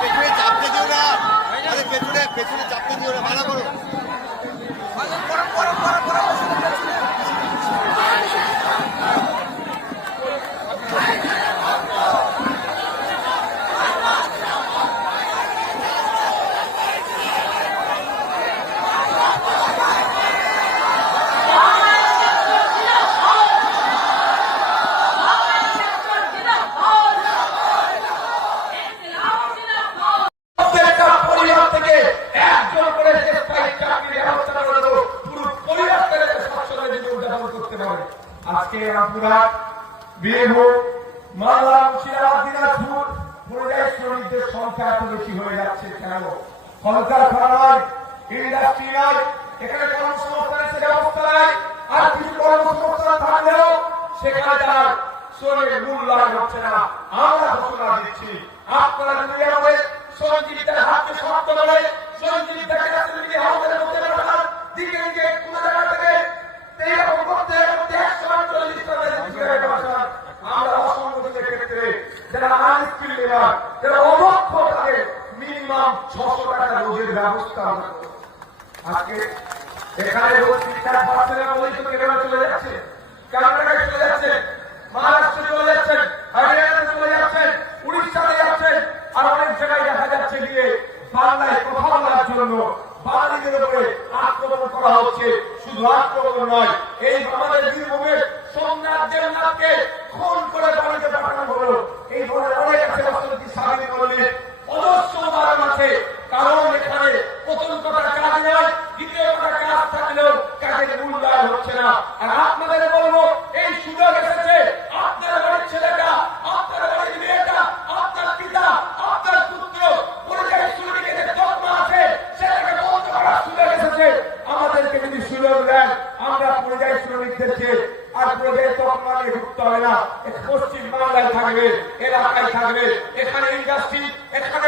পেছনে চাপতে দিও না, আরে পেছনে চাপতে দিও না, মানা করো। আজকে আপনারা বীরভূম, মালদা, মুর্শিদাবাদ, দিনাজপুর পরিযায়ী শ্রমিকদের সংখ্যা এত বেশি হয়ে যাচ্ছে কেন? কলকারখানা নয়, ইন্ডাস্ট্রি নয়, এখানে কর্মসংস্থানের সে ব্যবস্থা নাই। আর কিছু কর্মসংস্থান থাকলেও সেখানে তার শ্রমের মূল্যায়ন হচ্ছে না। আমরা ঘোষণা দিচ্ছি, আপনারা যদি আমাদের সহযোগিতার হাতকে সমাপ্ত করে সহযোগিতাকে আমাদের মধ্যে রাখার দিকে দিকে কোনো জায়গা থেকে আমরা অসংগঠিত ক্ষেত্রে যারা আনস্কিল লেবার, যারা অদক্ষ, তাদের মিনিমাম 600 টাকা রোজের ব্যবস্থা আমরা করব। আজকে এখানে রোজ ঠিকঠাক পাচ্ছে না বলেই তো কেরালা চলে যাচ্ছে, কর্ণাটকে চলে যাচ্ছে, মহারাষ্ট্রে চলে যাচ্ছেন, হরিয়ানাতে চলে যাচ্ছেন, উড়িষ্যাতে যাচ্ছেন, আর অনেক জায়গায় দেখা যাচ্ছে গিয়ে বাংলায় কথা বলার জন্য বাঙালিদের উপরে আক্রমণ করা হচ্ছে। শুধু আক্রমণ নয়, এই আমাদের বীরভূমের সোমনাথ দেবনাথকে খুন করে বাড়িতে পাঠানো হলো। এই ধরনের অনেক আছে অর্থনীতি স্বাধীন করলে অজস্র উদাহরণ আছে। কারণ এখানে প্রথম কথা কাজ নয়, দ্বিতীয় কথা কাজ থাকলেও কাজের মূল্যায়ন হচ্ছে না। আর আপনাদের বলবো, এই সুযোগ এসেছে, আপনার বাড়ির ছেলেটা, আপনার বাড়ির মেয়েটা, আপনার পিতা, আপনার পুত্র পরিযায়ী শ্রমিকের তকমা আছে, সেটাকে বন্ধ করার সুযোগ এসেছে। আমাদেরকে যদি সুযোগ দেন, আমরা পরিযায়ী শ্রমিকদেরকে আর পরিযায়ী তকমা নিয়ে ঢুকতে হবে না। পশ্চিম বাংলায় থাকবে, এলাকায় থাকবে, এখানে ইন্ডাস্ট্রি, এখানে